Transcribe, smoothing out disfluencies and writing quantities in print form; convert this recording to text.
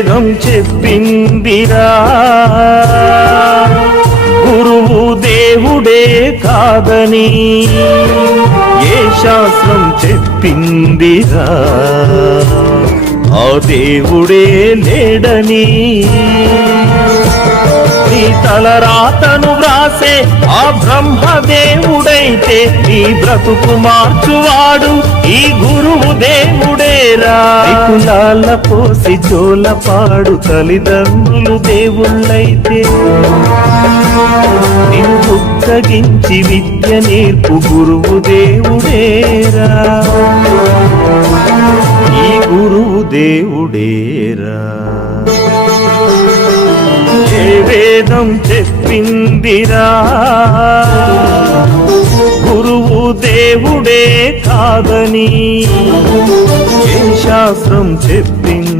వేదం చెప్పిందిరా గురువు దేవుడే కాదని, ఏ శాస్త్రం చెప్పిందిరా ఆ దేవుడే లేడని. నీ తలరాతను వ్రాసే ఆ బ్రహ్మదేవుడైతే నీ బ్రతుకు మార్చువాడు ఈ గురువు దేవుడేరా. కులాల పోసి జోలపాడు తల్లిదండ్రులు దేవుళ్ళైతే నిన్ను బుద్ధగించి విద్య నేర్పు గురువు దేవుడేరా. ఈ గురువు దేవుడేరా. ఏ వేదం చెప్పిందిరా గురువు దేవుడే కాదని, ఏ శాస్త్రం చెప్పింది